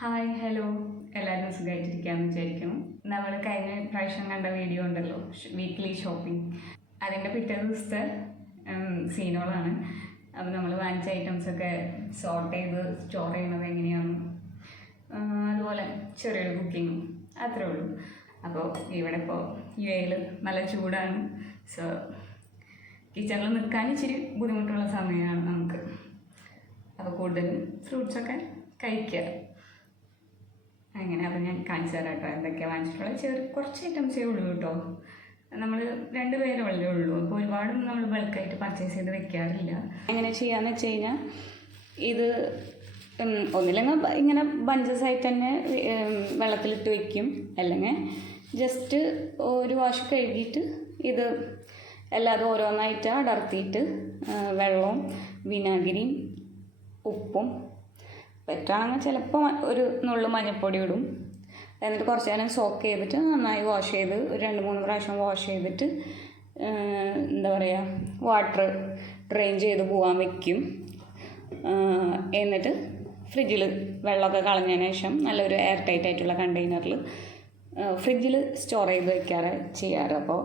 Hi hello, എല്ലാവരും സുഖമായിട്ടിരിക്കാമെന്ന് വിചാരിക്കുന്നു. നമ്മൾ കഴിഞ്ഞ പ്രാവശ്യം കണ്ട വീഡിയോ ഉണ്ടല്ലോ, വീക്ക്ലി ഷോപ്പിംഗ്, അതിൻ്റെ പിറ്റേ ദിവസത്തെ സീനുകളാണ്. അപ്പോൾ നമ്മൾ വാങ്ങിച്ച ഐറ്റംസൊക്കെ സോർട്ട് ചെയ്ത് സ്റ്റോർ ചെയ്യുന്നത് എങ്ങനെയാണ്, അതുപോലെ ചെറിയൊരു കുക്കിങ്ങും അത്രേ ഉള്ളൂ. അപ്പോൾ ഇവിടെ ഇപ്പോൾ UAE നല്ല ചൂടാണ്. സോ കിച്ചണിൽ നിൽക്കാൻ ഇച്ചിരി ബുദ്ധിമുട്ടുള്ള സമയമാണ് നമുക്ക്. അപ്പോൾ കൂടുതലും ഫ്രൂട്ട്സൊക്കെ കഴിക്കുക അങ്ങനെ. അപ്പോൾ ഞാൻ കാണിച്ചു തരാം കേട്ടോ എന്തൊക്കെയാണ് വാങ്ങിച്ചിട്ടുള്ളത്. കുറച്ച് ഐറ്റംസേ ഉള്ളൂ കേട്ടോ. നമ്മൾ 2 പേരല്ലേ ഉള്ളൂ, അപ്പോൾ ഒരുപാടൊന്നും നമ്മൾ ബൾക്കായിട്ട് പർച്ചേസ് ചെയ്ത് വെക്കാറില്ല. എങ്ങനെ ചെയ്യാന്ന് വെച്ച് കഴിഞ്ഞാൽ, ഇത് ഒന്നില്ലെങ്കിൽ ഇങ്ങനെ ബഞ്ചസ് ആയിട്ട് തന്നെ വെള്ളത്തിലിട്ട് വയ്ക്കും, അല്ലെങ്കിൽ ജസ്റ്റ് ഒരു വാഷ് കഴുകിയിട്ട് ഇത് എല്ലാതും ഓരോന്നായിട്ട് അടർത്തിയിട്ട് വെള്ളവും വിനാഗിരിയും ഉപ്പും പറ്റുകയാണെങ്കിൽ ചിലപ്പോൾ ഒരു നുള്ളു മഞ്ഞൾപ്പൊടി ഇടും. എന്നിട്ട് കുറച്ച് നേരം സോക്ക് ചെയ്തിട്ട് നന്നായി വാഷ് ചെയ്ത് 2-3 പ്രാവശ്യം വാഷ് ചെയ്തിട്ട് എന്താ പറയുക, വാട്ടർ ഡ്രെയിൻ ചെയ്ത് പോകാൻ വയ്ക്കും. എന്നിട്ട് ഫ്രിഡ്ജിൽ വെള്ളമൊക്കെ കളഞ്ഞതിന് ശേഷം നല്ലൊരു എയർ ടൈറ്റ് ആയിട്ടുള്ള കണ്ടെയ്നറിൽ ഫ്രിഡ്ജിൽ സ്റ്റോർ ചെയ്ത് വയ്ക്കാറ് ചെയ്യാറ്. അപ്പോൾ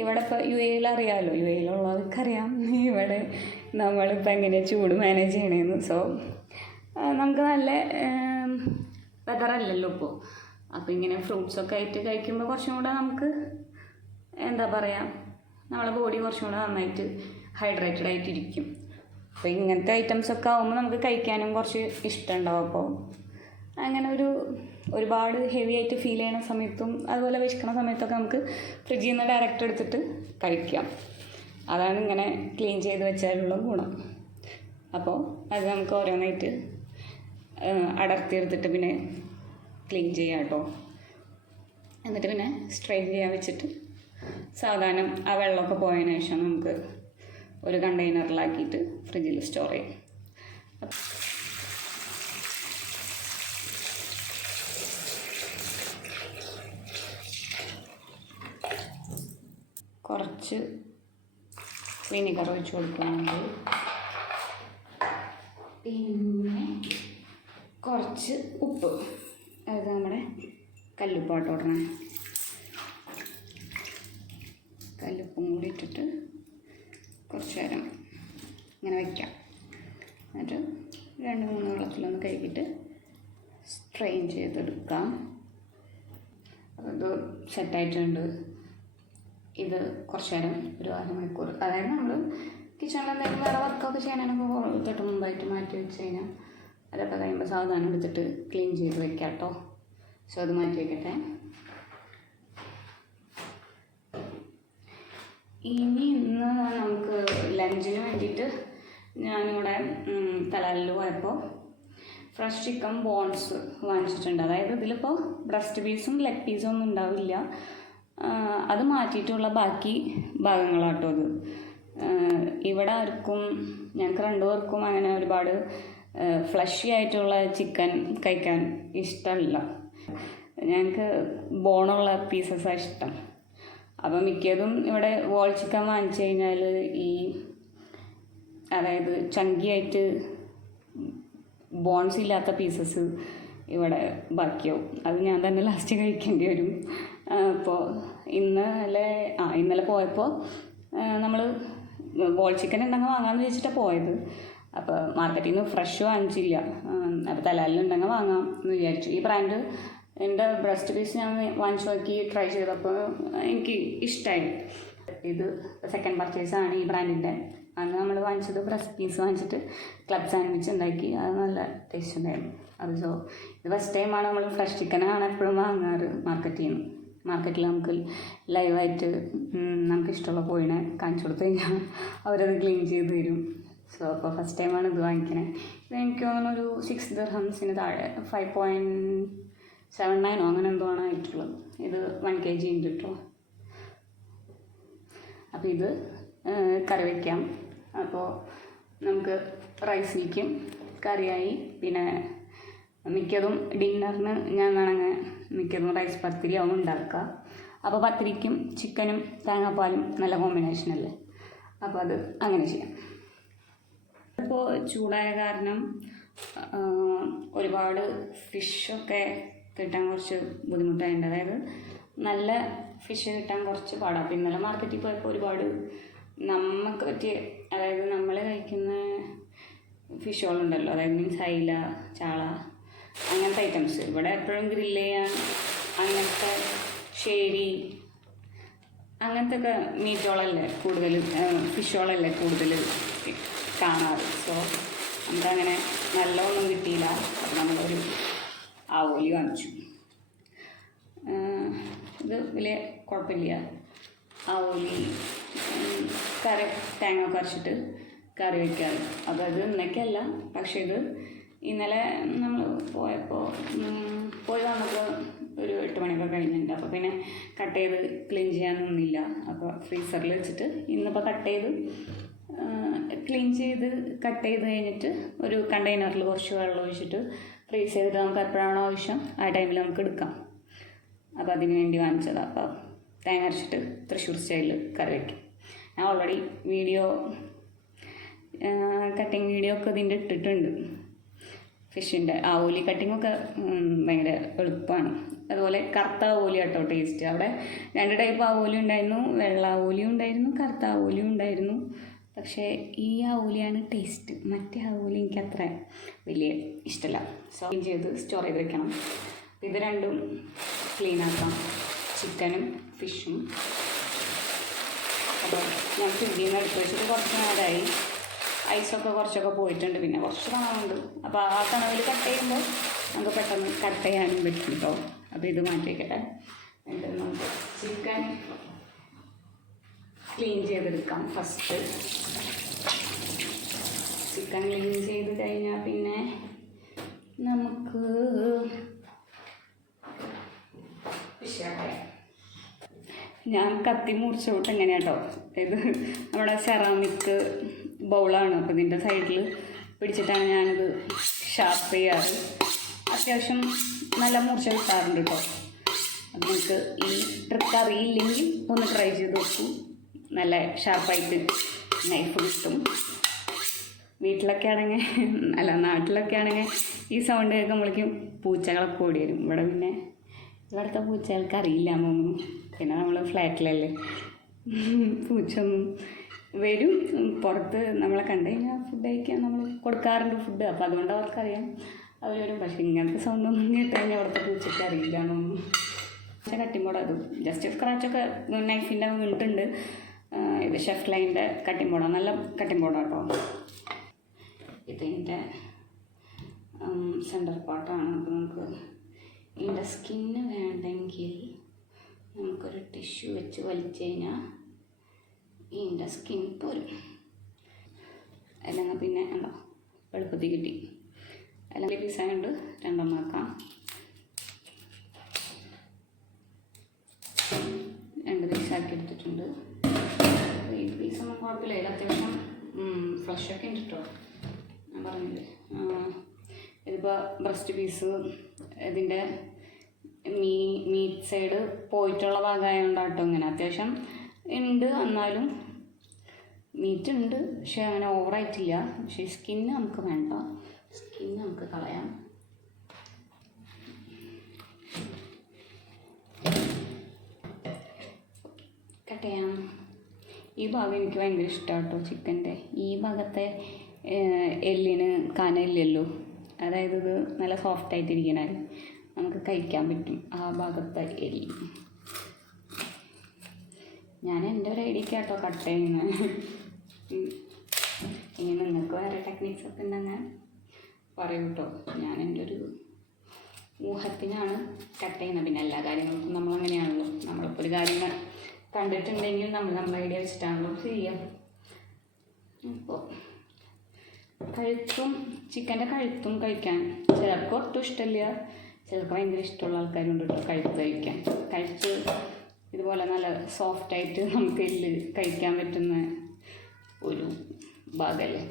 ഇവിടെ ഇപ്പോൾ UAE അറിയാമല്ലോ, UAE ഇവിടെ നമ്മളിപ്പോൾ എങ്ങനെയാണ് ചൂട് മാനേജ് ചെയ്യണമെന്ന്. സോ നമുക്ക് നല്ല വെതറല്ലല്ലോ ഇപ്പോൾ. അപ്പോൾ ഇങ്ങനെ ഫ്രൂട്ട്സൊക്കെ ആയിട്ട് കഴിക്കുമ്പോൾ കുറച്ചും കൂടെ നമുക്ക് എന്താ പറയുക, നമ്മളെ ബോഡി കുറച്ചും കൂടെ നന്നായിട്ട് ഹൈഡ്രേറ്റഡ് ആയിട്ടിരിക്കും. അപ്പോൾ ഇങ്ങനത്തെ ഐറ്റംസൊക്കെ ആകുമ്പോൾ നമുക്ക് കഴിക്കാനും കുറച്ച് ഇഷ്ടമുണ്ടാവും. അപ്പോൾ അങ്ങനെ ഒരുപാട് ഹെവി ആയിട്ട് ഫീൽ ചെയ്യുന്ന സമയത്തും അതുപോലെ വിശക്കണ സമയത്തൊക്കെ നമുക്ക് ഫ്രിഡ്ജിൽ നിന്ന് ഡയറക്റ്റ് എടുത്തിട്ട് കഴിക്കാം. അതാണ് ഇങ്ങനെ ക്ലീൻ ചെയ്ത് വെച്ചാലുള്ള ഗുണം. അപ്പോൾ അത് നമുക്ക് ഓരോന്നായിട്ട് അടർത്തിയെടുത്തിട്ട് പിന്നെ ക്ലീൻ ചെയ്യാം കേട്ടോ. എന്നിട്ട് പിന്നെ സ്ട്രെയിൻ ചെയ്യാൻ വെച്ചിട്ട് സാവധാനം ആ വെള്ളമൊക്കെ പോയതിനു ശേഷം നമുക്ക് ഒരു കണ്ടെയ്നറിലാക്കിയിട്ട് ഫ്രിഡ്ജിൽ സ്റ്റോർ ചെയ്യാം. കുറച്ച് വിനിഗർ ഒഴിച്ച് കൊടുക്കുന്നുണ്ട്, പിന്നെ കുറച്ച് ഉപ്പ്, അത് നമ്മുടെ കല്ലുപ്പാട്ട് ഇടണം. കല്ലുപ്പും കൂടി ഇട്ടിട്ട് കുറച്ച് നേരം ഇങ്ങനെ വയ്ക്കാം. എന്നിട്ട് 2-3 വെള്ളത്തിലൊന്ന് കഴുകിയിട്ട് സ്ട്രെയിൻ ചെയ്തെടുക്കാം. അത് സെറ്റായിട്ടുണ്ട്. ഇത് കുറച്ച് നേരം ഒരു 1/2 മണിക്കൂർ, അതായത് നമ്മൾ കിച്ചണിൽ എന്തെങ്കിലും വേറെ വർക്കൊക്കെ ചെയ്യാനൊക്കെ തൊട്ട് മുമ്പായിട്ട് മാറ്റി വെച്ച് കഴിഞ്ഞാൽ അതൊക്കെ കഴിയുമ്പോൾ സാവധാനം എടുത്തിട്ട് ക്ലീൻ ചെയ്ത് വെക്കാം കേട്ടോ. സോ അത് മാറ്റി വയ്ക്കട്ടെ. ഇന്ന് നമുക്ക് ലഞ്ചിന് വേണ്ടിയിട്ട് ഞാനിവിടെ തലാലിൽ പോയപ്പോൾ ഫ്രഷ് ചിക്കൻ ബോൺസ് വാങ്ങിച്ചിട്ടുണ്ട്. അതായത് ഇതിലിപ്പോൾ ബ്രസ്റ്റ് പീസും ലെഗ് പീസും ഒന്നും ഉണ്ടാവില്ല, അത് മാറ്റിയിട്ടുള്ള ബാക്കി ഭാഗങ്ങളാട്ടോ അത്. ഇവിടെ ആർക്കും, ഞങ്ങൾക്ക് 2 പേർക്കും അങ്ങനെ ഒരുപാട് ഫ്ലഷി ആയിട്ടുള്ള ചിക്കൻ കഴിക്കാൻ ഇഷ്ടമല്ല. ഞങ്ങൾക്ക് ബോണുള്ള പീസസാണ് ഇഷ്ടം. അപ്പം മിക്കതും ഇവിടെ വോൾ ചിക്കൻ വാങ്ങിച്ചു കഴിഞ്ഞാൽ അതായത് ചങ്കിയായിട്ട് ബോൺസ് ഇല്ലാത്ത പീസസ് ഇവിടെ ബാക്കിയാവും. അത് ഞാൻ തന്നെ ലാസ്റ്റ് കഴിക്കേണ്ടി വരും. അപ്പോൾ ഇന്നലെ പോയപ്പോൾ നമ്മൾ വോൾ ചിക്കൻ ഉണ്ടെങ്കിൽ വാങ്ങാമെന്ന് വെച്ചിട്ടാണ് പോയത്. അപ്പോൾ മാർക്കറ്റിൽ നിന്ന് ഫ്രഷ് വാങ്ങിച്ചില്ല. അപ്പോൾ തലാലിലുണ്ടെങ്കിൽ വാങ്ങാം എന്ന് വിചാരിച്ചു. ഈ ബ്രാൻഡ് എൻ്റെ ബ്രസ്റ്റ് പീസ് ഞാൻ വാങ്ങിച്ചു നോക്കി ട്രൈ ചെയ്തപ്പോൾ എനിക്ക് ഇഷ്ടമായി. ഇത് സെക്കൻഡ് പർച്ചേസാണ് ഈ ബ്രാൻഡിൻ്റെ. അന്ന് നമ്മൾ വാങ്ങിച്ചത് ബ്രസ്റ്റ് പീസ് വാങ്ങിച്ചിട്ട് ക്ലബ് സാൻഡ്വിച്ച് ഉണ്ടാക്കി, അത് നല്ല ടേസ്റ്റ് ഉണ്ടായിരുന്നു. അത് ഇത് ഫസ്റ്റ് ടൈമാണ് നമ്മൾ ഫ്രഷ് ചിക്കനാണ് എപ്പോഴും വാങ്ങാറ് മാർക്കറ്റിൽ നമുക്ക് ലൈവായിട്ട് നമുക്ക് ഇഷ്ടമുള്ള കോഴിനെ കാണിച്ചു കൊടുത്തു കഴിഞ്ഞാൽ അവരത് ക്ലീൻ ചെയ്ത് തരും. സോ അപ്പോൾ ഫസ്റ്റ് ടൈമാണ് ഇത് വാങ്ങിക്കണേ. ഇത് എനിക്ക് തോന്നുന്നു ഒരു 6 ദിർഹംസിന് താഴെ, 5.79 അങ്ങനെ എന്തോ ആണ് ആയിട്ടുള്ളത്. ഇത് 1 kg ഉണ്ട് കേട്ടോ. അപ്പോൾ ഇത് കറി വയ്ക്കാം. അപ്പോൾ നമുക്ക് റൈസിലേക്കും കറിയായി. പിന്നെ മിക്കതും ഡിന്നറിന് ഞാൻ വേണമെങ്കിൽ മിക്കതും റൈസ് പത്തിരിയാവും ഉണ്ടാക്കുക. അപ്പോൾ പത്തിരിക്കും ചിക്കനും തേങ്ങാപ്പാലും നല്ല കോമ്പിനേഷനല്ലേ, അപ്പോൾ അത് അങ്ങനെ ചെയ്യാം. ഇപ്പോൾ ചൂടായ കാരണം ഒരുപാട് ഫിഷൊക്കെ കിട്ടാൻ കുറച്ച് ബുദ്ധിമുട്ടായിട്ടുണ്ട്. അതായത് നല്ല ഫിഷ് കിട്ടാൻ കുറച്ച് പാടാണ്. അപ്പോൾ ഇന്നലെ മാർക്കറ്റിൽ പോയപ്പോൾ ഒരുപാട് നമുക്ക് പറ്റിയ, അതായത് നമ്മൾ കഴിക്കുന്ന ഫിഷുകളുണ്ടല്ലോ, അതായത് മീൻസ് അയില, ചാള, അങ്ങനത്തെ ഐറ്റംസ്. ഇവിടെ എപ്പോഴും ഗ്രില്ല് ചെയ്യാൻ അങ്ങനത്തെ ഷേരി അങ്ങനത്തെ ഒക്കെ മീറ്റുകളല്ലേ കൂടുതൽ, ഫിഷുകളല്ലേ കൂടുതൽ കാണാറ്. സോ നമുക്കങ്ങനെ നല്ലതൊന്നും കിട്ടിയില്ല. അപ്പോൾ നമ്മളൊരു ആവോലി വാങ്ങിച്ചു. ഇത് വലിയ കുഴപ്പമില്ല. ആവോലി കറി തേങ്ങ ഒക്കെ അരച്ചിട്ട് കറി വയ്ക്കാറ്. അപ്പോൾ അത് ഇന്നേക്കല്ല, പക്ഷേ ഇത് ഇന്നലെ നമ്മൾ പോയി വന്നപ്പോൾ ഒരു 8 മണിയൊക്കെ കഴിഞ്ഞിട്ടുണ്ട്. അപ്പോൾ പിന്നെ കട്ട് ചെയ്ത് ക്ലീൻ ചെയ്യാനൊന്നുമില്ല. അപ്പോൾ ഫ്രീസറിൽ വെച്ചിട്ട് ഇന്നിപ്പോൾ ക്ലീൻ ചെയ്ത് കട്ട് ചെയ്ത് കഴിഞ്ഞിട്ട് ഒരു കണ്ടെയ്നറിൽ കുറച്ച് വെള്ളം ഒഴിച്ചിട്ട് ഫ്രീസ് ചെയ്തിട്ട് നമുക്ക് എപ്പോഴാണോ ആവശ്യം ആ ടൈമിൽ നമുക്ക് എടുക്കാം. അപ്പോൾ അതിന് വേണ്ടി വാങ്ങിച്ചതാണ്. അപ്പോൾ തേങ്ങ അരച്ചിട്ട് തൃശ്ശൂർ സ്റ്റൈലിൽ കറി വയ്ക്കും. ഞാൻ ഓൾറെഡി കട്ടിങ് വീഡിയോ ഒക്കെ ഇതിൻ്റെ ഇട്ടിട്ടുണ്ട്. ഫിഷിൻ്റെ ആവോലി കട്ടിങ്ങൊക്കെ ഭയങ്കര എളുപ്പമാണ്. അതുപോലെ കറുത്ത ആവോലി കേട്ടോ ടേസ്റ്റ്. അവിടെ 2 ടൈപ്പ് ആവോലി ഉണ്ടായിരുന്നു. വെള്ള ആവോലിയും ഉണ്ടായിരുന്നു, കറുത്ത ആവോലിയും ഉണ്ടായിരുന്നു. പക്ഷേ ഈ ആവോലിയാണ് ടേസ്റ്റ്. മറ്റേ ആവോലി എനിക്ക് അത്ര വലിയ ഇഷ്ടമല്ല. സോ ക്ലീൻ ചെയ്ത് സ്റ്റോർ ചെയ്ത് വെക്കണം. ഇത് രണ്ടും ക്ലീനാക്കാം, ചിക്കനും ഫിഷും. അപ്പോൾ ഞാൻ ഫ്രിഡ്ജിൽ നിന്ന് എടുത്ത് വെച്ചിട്ട് കുറച്ച് നേരമായി. ഐസൊക്കെ കുറച്ചൊക്കെ പോയിട്ടുണ്ട്, പിന്നെ കുറച്ച് തണവുണ്ട്. അപ്പോൾ ആ തണവിൽ കട്ട് ചെയ്യുമ്പോൾ നമുക്ക് പെട്ടെന്ന് കട്ട് ചെയ്യാനും പറ്റും കേട്ടോ. അപ്പോൾ ഇത് മാറ്റി വയ്ക്കട്ടെ. എന്നിട്ട് നമുക്ക് ചിക്കൻ ക്ലീൻ ചെയ്തെടുക്കാം. ഫസ്റ്റ് ചിക്കൻ ക്ലീൻ ചെയ്ത് കഴിഞ്ഞാൽ പിന്നെ നമുക്ക് ഞാൻ കത്തി മുറിച്ചോട്ട് എങ്ങനെയാണ് കേട്ടോ. ഇത് നമ്മുടെ സെറാമിക് ബൗളാണ്. അപ്പോൾ ഇതിൻ്റെ സൈഡിൽ പിടിച്ചിട്ടാണ് ഞാനിത് ഷാർപ്പ് ചെയ്യാറ്. അത്യാവശ്യം നല്ല മൂർച്ച കിട്ടാറുണ്ട് കേട്ടോ. അത് നിങ്ങൾക്ക് ഈ ട്രിക്ക് അറിയില്ലെങ്കിൽ ഒന്ന് ട്രൈ ചെയ്ത് നോക്കൂ. നല്ല ഷാർപ്പായിട്ട് നൈഫ് കിട്ടും. വീട്ടിലൊക്കെ ആണെങ്കിൽ നാട്ടിലൊക്കെ ആണെങ്കിൽ ഈ സൗണ്ട് കേൾക്കുമ്പോഴേക്കും പൂച്ചകളൊക്കെ ഓടി വരും. ഇവിടെ പിന്നെ ഇവിടുത്തെ പൂച്ചകൾക്ക് അറിയില്ല തോന്നുന്നു. പിന്നെ നമ്മൾ ഫ്ലാറ്റിലല്ലേ, പൂച്ചൊന്നും വരും. പുറത്ത് നമ്മളെ കണ്ടു കഴിഞ്ഞാൽ ഫുഡ് കഴിക്കാൻ നമ്മൾ കൊടുക്കാറുണ്ട് ഫുഡ്. അപ്പോൾ അതുകൊണ്ട് അവർക്കറിയാം അവർ വരും. പക്ഷേ ഇങ്ങനത്തെ സൗണ്ടൊന്നും കേട്ട് കഴിഞ്ഞാൽ അവിടുത്തെ പൂച്ചയ്ക്ക് അറിയില്ല തോന്നുന്നു. പക്ഷേ കട്ടിംഗ് അത് ജസ്റ്റ് സ്ക്രാച്ചൊക്കെ നൈഫിൻ്റെ വീണിട്ടുണ്ട്. ഇത് ഷെഫ് ലൈൻ്റെ കട്ടിംഗ് ബോർഡാണ്, നല്ല കട്ടിംഗ് ബോർഡാണ് കേട്ടോ. ഇതിൻ്റെ സെൻറ്റർ പാർട്ടാണ്. അപ്പോൾ നമുക്ക് ഇതിൻ്റെ സ്കിന്ന് വേണ്ടെങ്കിൽ നമുക്കൊരു ടിഷ്യൂ വെച്ച് വലിച്ചു കഴിഞ്ഞാൽ ഇതിൻ്റെ സ്കിൻ പോരും. അല്ലെങ്കിൽ പിന്നെ ഉണ്ടോ എളുപ്പത്തിൽ കിട്ടി. അല്ലെങ്കിൽ പീസായതുകൊണ്ട് 2 ആക്കാം. 2 പീസാക്കി എടുത്തിട്ടുണ്ട്. ഈ പീസൊന്നും കുഴപ്പമില്ല. ഇതിൽ അത്യാവശ്യം ഫ്ലഷൊക്കെ ഉണ്ട് കേട്ടോ. ഞാൻ പറഞ്ഞില്ലേ, ഇതിപ്പോൾ ബ്രസ്റ്റ് പീസ് ഇതിൻ്റെ മീറ്റ് സൈഡ് പോയിട്ടുള്ള ഭാഗമായതുകൊണ്ടാട്ടോ ഇങ്ങനെ. അത്യാവശ്യം ഉണ്ട്, എന്നാലും മീറ്റ് ഉണ്ട്, പക്ഷേ അങ്ങനെ ഓവറായിട്ടില്ല. പക്ഷേ സ്കിന്ന് നമുക്ക് വേണ്ട, സ്കിന്ന് നമുക്ക് കളയാം. കട്ട് ചെയ്യാം. ഈ ഭാഗം എനിക്ക് ഭയങ്കര ഇഷ്ടമാണ് കേട്ടോ ചിക്കൻ്റെ. ഈ ഭാഗത്തെ എല്ലിന് കനയില്ലല്ലോ, അതായത് ഇത് നല്ല സോഫ്റ്റായിട്ടിരിക്കണേ, നമുക്ക് കഴിക്കാൻ പറ്റും ആ ഭാഗത്തെ എല്ല്. ഞാൻ എൻ്റെ ഒരു ഐഡിയക്ക് കേട്ടോ കട്ട് ചെയ്യുന്നത്. ഇനി നിങ്ങൾക്ക് വേറെ ടെക്നിക്സ് ഒക്കെ ഉണ്ടെങ്കിൽ പറയൂ കേട്ടോ. ഞാൻ എൻ്റെ ഒരു ഊഹത്തിനാണ് കട്ട് ചെയ്യുന്നത്. പിന്നെ എല്ലാ കാര്യങ്ങൾക്കും നമ്മളങ്ങനെയാണല്ലോ, നമ്മളിപ്പോൾ ഒരു കാര്യം കണ്ടിട്ടുണ്ടെങ്കിൽ നമ്മളെ ഐഡിയ വെച്ചിട്ടാണല്ലോ ചെയ്യാം. അപ്പോൾ കഴുത്തും ചിക്കൻ്റെ കഴുത്തും കഴിക്കാൻ ചിലർക്ക് ഒട്ടും ഇഷ്ടമില്ല, ചിലർക്ക് ഭയങ്കര ഇഷ്ടമുള്ള ആൾക്കാരുണ്ട് കേട്ടോ കഴുത്ത് കഴിക്കാൻ. കഴുത്ത് ഇതുപോലെ നല്ല സോഫ്റ്റായിട്ട് നമുക്ക് എല്ല് കഴിക്കാൻ പറ്റുന്ന ഒരു ഭാഗമല്ലേ.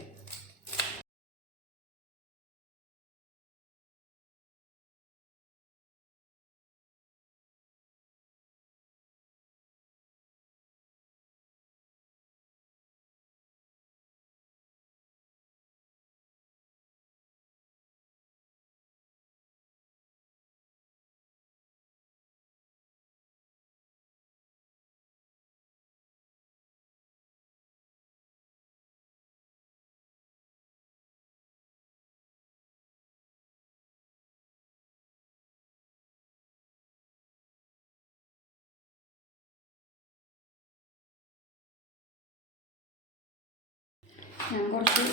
ഞാൻ കുറച്ച്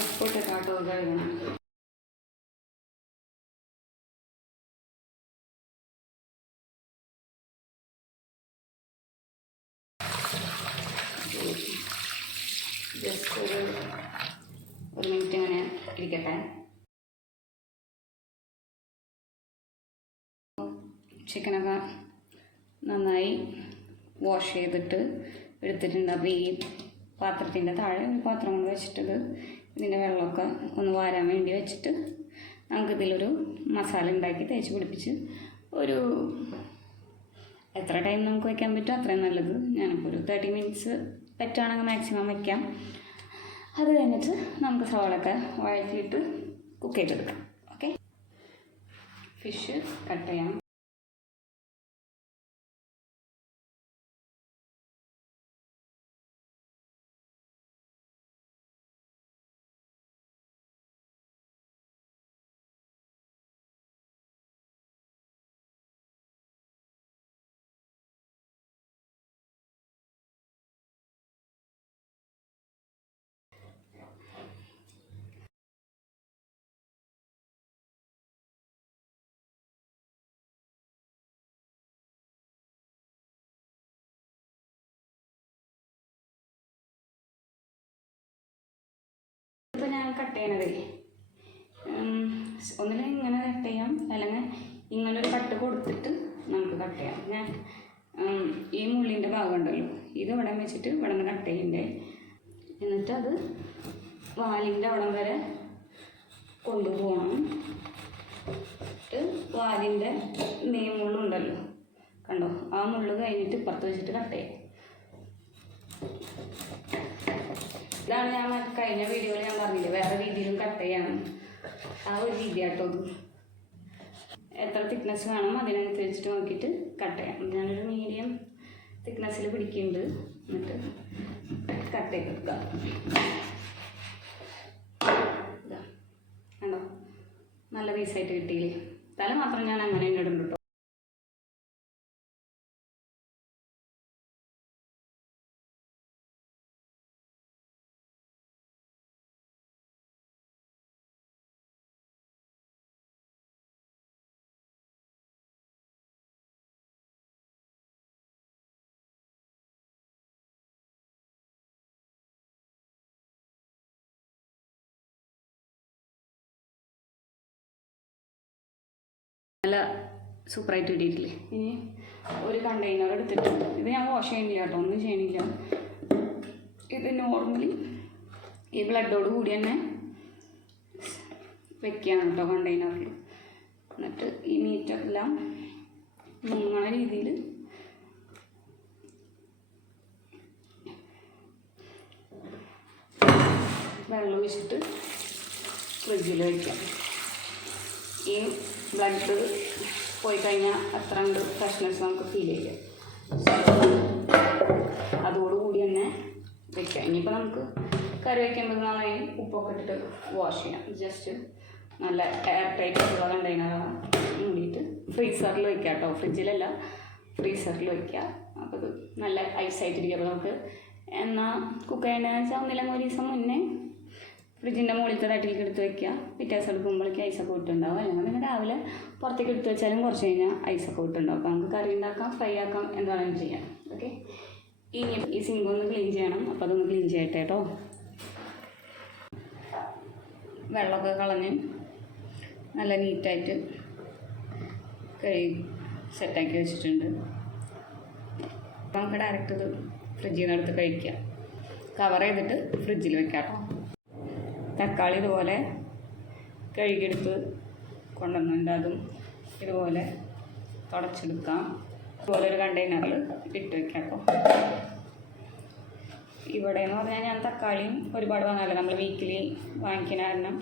ഉപ്പിട്ടിട്ടാട്ടോ കഴുകണം. ജസ്റ്റ് ഒരു മിനിറ്റ് ഇങ്ങനെ ഇരിക്കട്ടെ. ചിക്കനൊക്കെ നന്നായി വാഷ് ചെയ്തിട്ട് എടുത്തിട്ടുണ്ട്. അപ്പോൾ ഈ പാത്രത്തിൻ്റെ താഴെ ഒരു പാത്രം കൊണ്ട് വെച്ചിട്ടത് ഇതിൻ്റെ വെള്ളമൊക്കെ ഒന്ന് വാരാൻ വേണ്ടി വെച്ചിട്ട് നമുക്കിതിലൊരു മസാല ഉണ്ടാക്കി തേച്ച് പിടിപ്പിച്ച് ഒരു എത്ര ടൈം നമുക്ക് വയ്ക്കാൻ പറ്റും അത്രയും നല്ലത്. ഞാനിപ്പോൾ ഒരു 30 മിനിറ്റ്സ് പറ്റുകയാണെങ്കിൽ മാക്സിമം വയ്ക്കാം. അത് കഴിഞ്ഞിട്ട് നമുക്ക് സവാളൊക്കെ വഴറ്റിയിട്ട് കുക്ക് ചെയ്തെടുക്കാം. ഓക്കെ, ഫിഷ് കട്ട് ചെയ്യാം. ഇപ്പോൾ ഞാൻ കട്ട് ചെയ്യണത് ഒന്നിലും ഇങ്ങനെ കട്ട് ചെയ്യാം, അല്ലെങ്കിൽ ഇങ്ങനൊരു കട്ട് കൊടുത്തിട്ട് നമുക്ക് കട്ട് ചെയ്യാം. ഞാൻ ഈ മുള്ളിൻ്റെ ഭാഗം ഉണ്ടല്ലോ, ഇത് ഇവിടെ വെച്ചിട്ട് ഇവിടെ നിന്ന് കട്ട് ചെയ്യണ്ടേ. എന്നിട്ട് അത് വാലിൻ്റെ അവിടം വരെ കൊണ്ടുപോകണം. വാലിൻ്റെ മുള്ളുണ്ടല്ലോ, കണ്ടോ, ആ മുള്ള് കഴിഞ്ഞിട്ട് ഇപ്പുറത്ത് വെച്ചിട്ട് കട്ട് ചെയ്യാം. ഇതാണ് ഞാൻ കഴിഞ്ഞ വീഡിയോയിൽ ഞാൻ പറഞ്ഞില്ലേ വേറെ രീതിയിലും കട്ട് ചെയ്യണം. ആ ഒരു രീതി കേട്ടോ ഇത്. എത്ര തിക്നെസ് വേണം അതിനനുസരിച്ചിട്ട് നോക്കിയിട്ട് കട്ട് ചെയ്യാം. ഞാനൊരു മീഡിയം തിക്നെസ്സിൽ പിടിക്കുന്നുണ്ട്. എന്നിട്ട് കട്ട് ചെയ്തെടുക്കാം. ഇതാ കണ്ടോ, നല്ല പീസായിട്ട് കിട്ടിയില്ലേ. തല മാത്രം ഞാൻ അങ്ങനെ തന്നെ ഇടും കേട്ടോ. നല്ല സൂപ്പറായിട്ട് കിട്ടിയിട്ടില്ലേ. ഇനി ഒരു കണ്ടെയ്നർ എടുത്തിട്ട്, ഇത് ഞാൻ വാഷ് ചെയ്യുന്നില്ല കേട്ടോ, ഒന്നും ചെയ്യണില്ല. ഇത് നോർമലി ഈ ബ്ലഡോട് കൂടി തന്നെ വെക്കുകയാണ് കേട്ടോ കണ്ടെയ്നറിൽ. എന്നിട്ട് ഈ മീറ്റെല്ലാം മുങ്ങണ രീതിയിൽ വെള്ളം ഒഴിച്ചിട്ട് ഫ്രിഡ്ജിൽ വയ്ക്കാം. ഈ ബ്ലഡ് പോയി കഴിഞ്ഞാൽ അത്ര കണ്ട് ഫ്രഷ്നെസ് നമുക്ക് ഫീൽ ചെയ്യാം. അതോടുകൂടി തന്നെ വയ്ക്കാം. ഇനിയിപ്പോൾ നമുക്ക് കറി വയ്ക്കുമ്പോൾ നന്നായി ഉപ്പൊക്കെ ഇട്ടിട്ട് വാഷ് ചെയ്യാം. ജസ്റ്റ് നല്ല എയർ ടൈറ്റ് ആയിട്ടുള്ള കണ്ടെയ്നറാണ് മൂടിയിട്ട് ഫ്രീസറിൽ വയ്ക്കാം കേട്ടോ, ഫ്രിഡ്ജിലല്ല ഫ്രീസറിൽ വയ്ക്കുക. അപ്പോൾ ഇത് നല്ല ഐസായിട്ടിരിക്കും. അപ്പോൾ നമുക്ക് എന്നാൽ കുക്ക് ചെയ്യേണ്ടതെന്ന് വെച്ചാൽ ഒന്നില്ലെങ്കിൽ ഒരു ദിവസം മുന്നേ ഫ്രിഡ്ജിൻ്റെ മുകളിലത്തെ തട്ടിലേക്ക് എടുത്ത് വയ്ക്കുക. പിറ്റേ ദിവസം എടുക്കുമ്പോഴേക്ക് ഐസൊക്കെ ഇട്ടുണ്ടാവും. അല്ലെങ്കിൽ പിന്നെ രാവിലെ പുറത്തേക്ക് എടുത്ത് വെച്ചാലും കുറച്ച് കഴിഞ്ഞാൽ ഐസൊക്കെ ഇട്ടുണ്ടാവും. അപ്പോൾ നമുക്ക് കറി ഉണ്ടാക്കാം, ഫ്രൈ ആക്കാം, എന്താണെങ്കിലും ചെയ്യാം. ഓക്കെ, ഇനി ഈ സിങ്ക് ഒന്ന് ക്ലീൻ ചെയ്യണം. അപ്പോൾ അതൊന്ന് ക്ലീൻ ചെയ്യട്ടെ കേട്ടോ. വെള്ളമൊക്കെ കളഞ്ഞ് നല്ല നീറ്റായിട്ട് കഴുകി സെറ്റാക്കി വെച്ചിട്ടുണ്ട്. അപ്പോൾ നമുക്ക് ഡയറക്റ്റ് ഇത് ഫ്രിഡ്ജിൽ നിന്ന് എടുത്ത് കഴിക്കാം. കവർ ചെയ്തിട്ട് ഫ്രിഡ്ജിൽ വെക്കാം കേട്ടോ. തക്കാളി ഇതുപോലെ കഴുകിയെടുത്ത് കൊണ്ടുവന്നുണ്ട്. അതും ഇതുപോലെ തുടച്ചെടുക്കാം. ഇതുപോലെ ഒരു കണ്ടെയ്നറിൽ ഇട്ട് വെക്കാം കേട്ടോ. ഇവിടെ എന്ന് പറഞ്ഞാൽ ഞാൻ തക്കാളിയും ഒരുപാട് വാങ്ങാറില്ല. നമ്മൾ വീക്കിലി വാങ്ങിക്കുന്ന കാരണം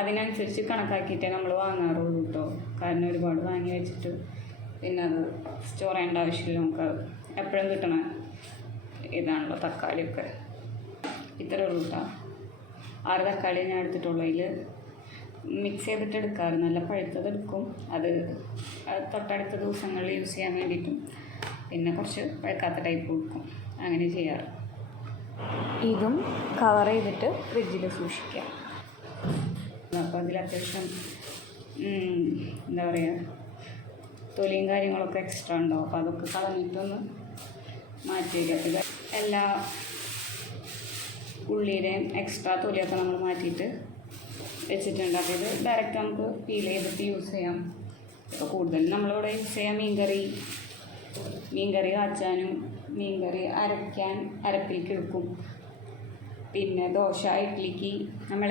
അതിനനുസരിച്ച് കണക്കാക്കിയിട്ടേ നമ്മൾ വാങ്ങാറുള്ളൂ കേട്ടോ. കാരണം ഒരുപാട് വാങ്ങി വെച്ചിട്ട് പിന്നെ അത് സ്റ്റോർ ചെയ്യേണ്ട ആവശ്യമില്ല. നമുക്ക് എപ്പോഴും കിട്ടണ ഇതാണല്ലോ തക്കാളിയൊക്കെ. ഇത്രയേ ഉള്ളൂ കേട്ടോ. 6 തക്കാളി ഞാൻ എടുത്തിട്ടുള്ളൂ. അതിൽ മിക്സ് ചെയ്തിട്ട് എടുക്കാറ്, നല്ല പഴുത്തതെടുക്കും. അത് തൊട്ടടുത്ത ദിവസങ്ങളിൽ യൂസ് ചെയ്യാൻ വേണ്ടിയിട്ടും പിന്നെ കുറച്ച് പഴുക്കാത്ത ടൈപ്പ് കൊടുക്കും. അങ്ങനെ ചെയ്യാറ്. ഇതും കവർ ചെയ്തിട്ട് ഫ്രിഡ്ജിൽ സൂക്ഷിക്കാം. അപ്പോൾ അതിൽ അത്യാവശ്യം എന്താ പറയുക, തൊലിയും കാര്യങ്ങളൊക്കെ എക്സ്ട്രാ ഉണ്ടാവും. അപ്പോൾ അതൊക്കെ കളഞ്ഞിട്ടൊന്ന് മാറ്റി വയ്ക്കുക. എല്ലാ ഉള്ളിയുടെയും എക്സ്ട്രാ തൊലിയൊക്കെ നമ്മൾ മാറ്റിയിട്ട് വെച്ചിട്ടുണ്ട്. അപ്പോൾ ഇത് ഡയറക്റ്റ് നമുക്ക് പീൽ ചെയ്തിട്ട് യൂസ് ചെയ്യാം. ഇപ്പോൾ കൂടുതലും നമ്മളിവിടെ യൂസ് ചെയ്യാം മീൻകറി കാച്ചാനും മീൻകറി അരപ്പിലേക്ക് എടുക്കും. പിന്നെ ദോശ, ഇഡ്ഡലിക്ക് നമ്മൾ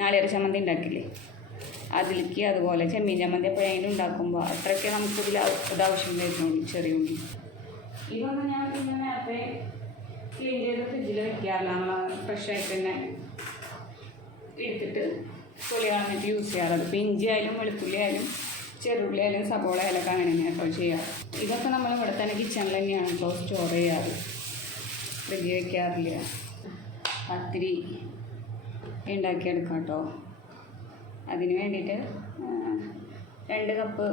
നാളികേര ചമ്മന്തി ഉണ്ടാക്കില്ലേ, അതിലേക്ക് അതുപോലെ ചെമ്മീൻ ചമ്മന്തി എപ്പോഴെങ്കിലും ഉണ്ടാക്കുമ്പോൾ അത്രയൊക്കെ നമുക്കിതിൽ ഇതാവശ്യം വരുന്നുള്ളൂ, ചെറിയ ഉള്ളി. ഇതൊന്നും ഞാൻ പിന്നെ നേരത്തെ ക്ലീൻ ചെയ്ത് ഫ്രിഡ്ജിൽ വയ്ക്കാറില്ല. നമ്മൾ ഫ്രഷായിട്ട് തന്നെ എടുത്തിട്ട് തൊലി കളഞ്ഞിട്ട് യൂസ് ചെയ്യാറുള്ളത്. ഇപ്പോൾ ഇഞ്ചി ആയാലും വെളുത്തുള്ളി ആയാലും ചെറുള്ളി ആയാലും സബോള ആയാലൊക്കെ അങ്ങനെ തന്നെയാണ് കേട്ടോ ചെയ്യാറ്. ഇതൊക്കെ നമ്മൾ ഇവിടെ തന്നെ കിച്ചണിൽ തന്നെയാണ് കേട്ടോ സ്റ്റോർ ചെയ്യാറ്, ഫ്രിഡ്ജിൽ വയ്ക്കാറില്ല. പത്തിരി ഉണ്ടാക്കിയെടുക്കാം കേട്ടോ. അതിന് വേണ്ടിയിട്ട് 2 കപ്പ്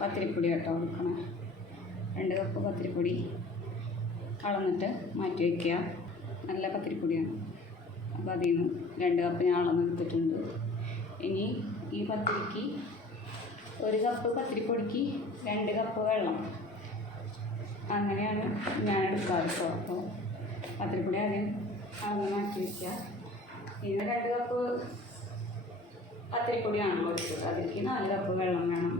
പത്തിരിപ്പൊടി കേട്ടോ എടുക്കണം. 2 കപ്പ് പത്തിരിപ്പൊടി അളന്നിട്ട് മാറ്റി വയ്ക്കുക. നല്ല പത്തിരിപ്പൊടിയാണ്. അപ്പോൾ അതിൽ നിന്ന് 2 കപ്പ് ഞാൻ അളന്നെടുത്തിട്ടുണ്ട്. ഇനി ഈ പത്തിരിക്ക് 1 കപ്പ് പത്തിരിപ്പൊടിക്ക് 2 കപ്പ് വെള്ളം, അങ്ങനെയാണ് ഞാൻ എടുക്കാറ് കേട്ടോ. അപ്പോൾ പത്തിരിപ്പൊടി ആദ്യം അളന്ന് മാറ്റി വയ്ക്കുക. പിന്നെ 2 കപ്പ് പത്തിരിപ്പൊടിയാണല്ലോ എടുത്തത്, അതിലേക്ക് 4 കപ്പ് വെള്ളം വേണം.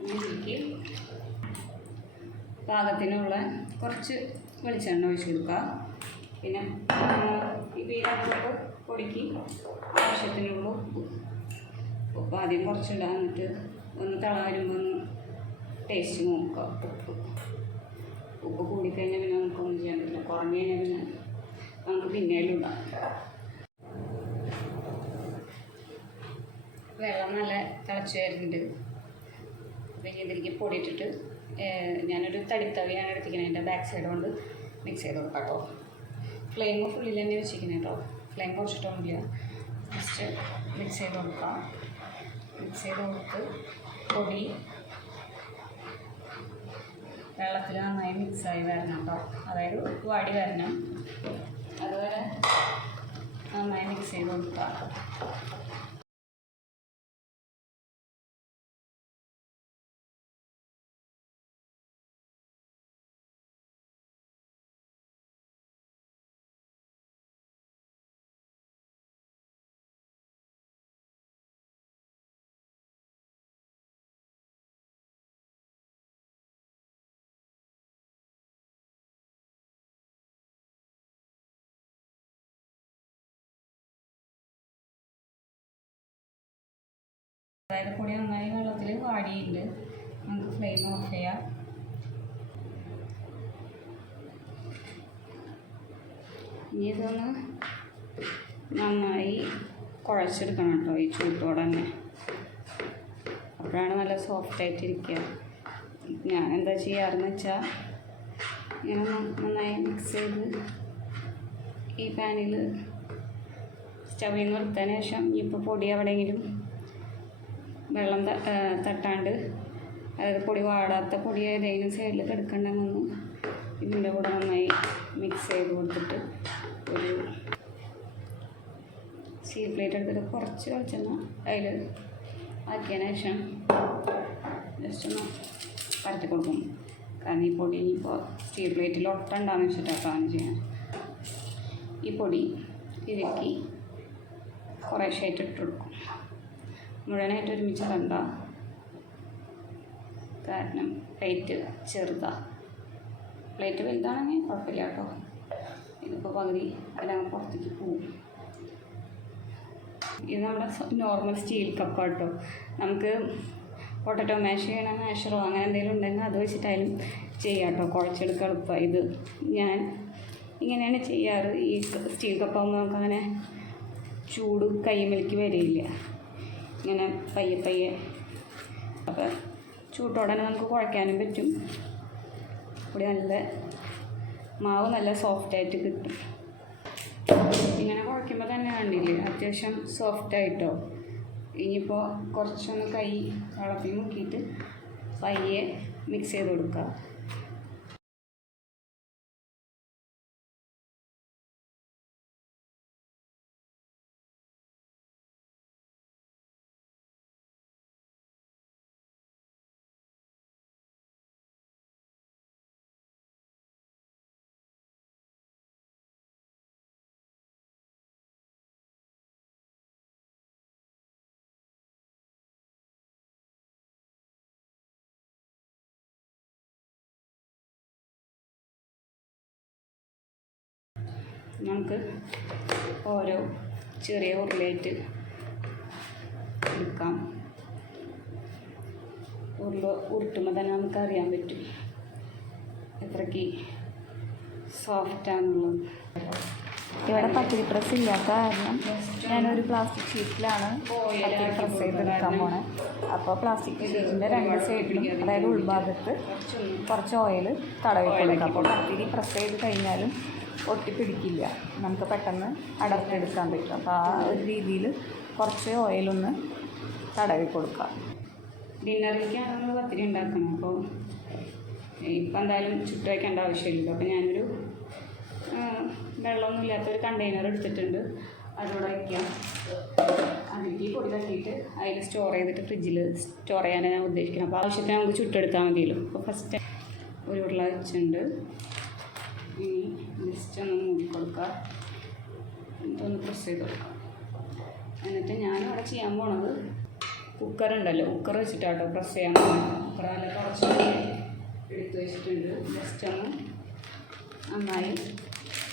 ഇതിലേക്ക് പാകത്തിനുള്ള കുറച്ച് വെളിച്ചെണ്ണ ഒഴിച്ച് കൊടുക്കുക. പിന്നെ ഇപ്പോൾ ഈ 2 കപ്പ് പൊടിക്ക് ആവശ്യത്തിനുള്ള ഉപ്പ് ആദ്യം കുറച്ചിടുക. എന്നിട്ട് ഒന്ന് തിള വരുമ്പോൾ ഒന്ന് ടേസ്റ്റ് നോക്കുക. ഉപ്പ് കൂടിക്കഴിഞ്ഞാൽ പിന്നെ നമുക്കൊന്നും ചെയ്യാൻ പറ്റില്ല. കുറഞ്ഞു കഴിഞ്ഞാൽ പിന്നെ നമുക്ക് പിന്നേലും ഇടാം. വെള്ളം നല്ല തിളച്ച് വരുന്നുണ്ട്. പിന്നെ ഇതിലേക്ക് പൊടിയിട്ടിട്ട് ഞാനൊരു തടിത്തവിയാണ് എടുത്തിരിക്കുന്നത്. അതിൻ്റെ ബാക്ക് സൈഡ് കൊണ്ട് മിക്സ് ചെയ്ത് കൊടുക്കാം കേട്ടോ. ഫ്ലെയിം ഫുള്ളിൽ തന്നെ വെച്ചിരിക്കുന്നത് കേട്ടോ, ഫ്ലെയിം കുറച്ചിട്ടൊന്നുമില്ല. ജസ്റ്റ് മിക്സ് ചെയ്ത് കൊടുക്കാം. മിക്സ് ചെയ്ത് കൊടുത്ത് പൊടി വെള്ളത്തിൽ നന്നായി മിക്സായി വരണം കേട്ടോ. അതായത് വാടി വരണം, അതുവരെ നന്നായി മിക്സ് ചെയ്ത് കൊടുക്കുക. അതായത് പൊടി നന്നായി വെള്ളത്തിൽ വാടിയിട്ടുണ്ട്. നമുക്ക് ഫ്ലെയിം ഓഫ് ചെയ്യാം. ഇനി ഇതൊന്ന് നന്നായി കുഴച്ചെടുക്കണം കേട്ടോ, ഈ ചൂട്ടോടെ തന്നെ. അപ്പോഴാണ് നല്ല സോഫ്റ്റായിട്ടിരിക്കുക. ഞാൻ എന്താ ചെയ്യാറെന്ന് വെച്ചാൽ ഇങ്ങനെ നന്നായി മിക്സ് ചെയ്ത് ഈ പാനിൽ സ്റ്റവിൽ നിന്ന് എടുത്തതിന് ശേഷം ഇപ്പോൾ പൊടി എവിടെയെങ്കിലും വെള്ളം തട്ടാണ്ട്, അതായത് പൊടി വാടാത്ത പൊടി ഏതെങ്കിലും സൈഡിൽ കിടക്കണ്ടെന്നൊന്ന് ഇതിൻ്റെ കൂടെ നന്നായി മിക്സ് ചെയ്ത് കൊടുത്തിട്ട് ഒരു സ്റ്റീൽ പ്ലേറ്റ് എടുത്തിട്ട് കുറച്ച് വെളിച്ചെണ്ണ അതിൽ ആക്കിയതിന് ശേഷം ജസ്റ്റ് ഒന്ന് പരത്തി കൊടുക്കും. കാരണം ഈ പൊടി ഇനിയിപ്പോൾ സ്റ്റീൽ പ്ലേറ്റിൽ ഒട്ടുണ്ടാകുന്ന വെച്ചിട്ടാണ് അങ്ങനെ ചെയ്യാൻ. ഈ പൊടി ഇതിലേക്ക് കുറേശ്ശായിട്ട് ഇട്ട് കൊടുക്കും. മുഴുവനായിട്ട് ഒരുമിച്ച് ഇടണ്ട, കാരണം പ്ലേറ്റ് ചെറുതാണ്. പ്ലേറ്റ് വലുതാണെങ്കിൽ കുഴപ്പമില്ല കേട്ടോ. ഇതിപ്പോൾ പകുതി അതിലങ്ങ് പുറത്തേക്ക് പോവും. ഇത് നമ്മുടെ നോർമൽ സ്റ്റീൽ കപ്പാണ് കേട്ടോ. നമുക്ക് പൊട്ടറ്റോ മാഷ് ചെയ്യണ മാഷറോ അങ്ങനെ എന്തെങ്കിലും ഉണ്ടെങ്കിൽ അത് വെച്ചിട്ടായാലും ചെയ്യാം കേട്ടോ. കുഴച്ചെടുക്കുക എളുപ്പമാണ്. ഇത് ഞാൻ ഇങ്ങനെയാണ് ചെയ്യാറ്. ഈ സ്റ്റീൽ കപ്പാകുമ്പോൾ നമുക്ക് അങ്ങനെ ചൂട് കൈമേലേക്ക് വരില്ല. ഇങ്ങനെ പയ്യെ പയ്യെ, അപ്പോൾ ചൂട്ടോടെ നമുക്ക് കുഴയ്ക്കാനും പറ്റും. ഇവിടെ നല്ല മാവ് നല്ല സോഫ്റ്റായിട്ട് കിട്ടും. ഇങ്ങനെ കുഴയ്ക്കുമ്പോൾ തന്നെ കണ്ടില്ലേ അത്യാവശ്യം സോഫ്റ്റായിട്ടോ. ഇനിയിപ്പോൾ കുറച്ചൊന്ന് കൈ വെള്ളത്തിൽ മുക്കിയിട്ട് പയ്യെ മിക്സ് ചെയ്ത് കൊടുക്കുക. നമുക്ക് ഓരോ ചെറിയ ഉരുളയായിട്ട് എടുക്കാം. ഉരുട്ടുമ്പോൾ തന്നെ നമുക്കറിയാൻ പറ്റും എത്രയ്ക്ക് സോഫ്റ്റാണെന്നുള്ളത്. ഇവിടെ പത്തിരി പ്രസ് ഇല്ലാത്ത കാരണം ഞാനൊരു പ്ലാസ്റ്റിക് ഷീറ്റിലാണ് പത്തിരി പ്രസ് ചെയ്തെടുക്കാൻ പോണേ. അപ്പോൾ പ്ലാസ്റ്റിക് ഷീറ്റിൻ്റെ 2 സൈഡിലും, അതായത് ഉൾഭാഗത്ത് കുറച്ച് ഓയിൽ തടവി കൊടുക്കുക. അപ്പോൾ പത്തിരി പ്രസ് ചെയ്ത് കഴിഞ്ഞാലും ഒട്ടിപ്പിടിക്കില്ല, നമുക്ക് പെട്ടെന്ന് അടർത്തെടുക്കാൻ പറ്റും. അപ്പോൾ ആ ഒരു രീതിയിൽ കുറച്ച് ഓയിലൊന്ന് തടവി കൊടുക്കുക. ഡിന്നറിലേക്കാണ് നമ്മൾ പത്തിരി ഉണ്ടാക്കുന്നത്. അപ്പോൾ ഇപ്പം എന്തായാലും ചുട്ട് വയ്ക്കേണ്ട ആവശ്യമില്ലല്ലോ. അപ്പോൾ ഞാനൊരു വെള്ളമൊന്നും ഇല്ലാത്തൊരു കണ്ടെയ്നർ എടുത്തിട്ടുണ്ട്, അതിലൂടെ വയ്ക്കാം. അതിലേക്ക് പൊടി തട്ടിയിട്ട് അതിൽ സ്റ്റോർ ചെയ്തിട്ട് ഫ്രിഡ്ജിൽ സ്റ്റോർ ചെയ്യാനാണ് ഞാൻ ഉദ്ദേശിക്കുന്നത്. അപ്പോൾ ആവശ്യത്തിന് നമുക്ക് ചുട്ടെടുത്താൽ മതിയല്ലോ. അപ്പോൾ ഫസ്റ്റ് ഒരു ഉരുള വെച്ചിട്ടുണ്ട്. ഇനി ജസ്റ്റ് ഒന്ന് മൂടി കൊടുക്കുക, എന്നിട്ടൊന്ന് പ്രസ് ചെയ്ത് കൊടുക്കുക. എന്നിട്ട് ഞാനിവിടെ ചെയ്യാൻ പോണത് കുക്കറുണ്ടല്ലോ, കുക്കർ വെച്ചിട്ടാട്ടോ പ്രസ് ചെയ്യാൻ പോകുന്നത്. കുക്കർ നല്ല കുറച്ച് എടുത്ത് വെച്ചിട്ടുണ്ട്. ജസ്റ്റ് ഒന്ന് നന്നായി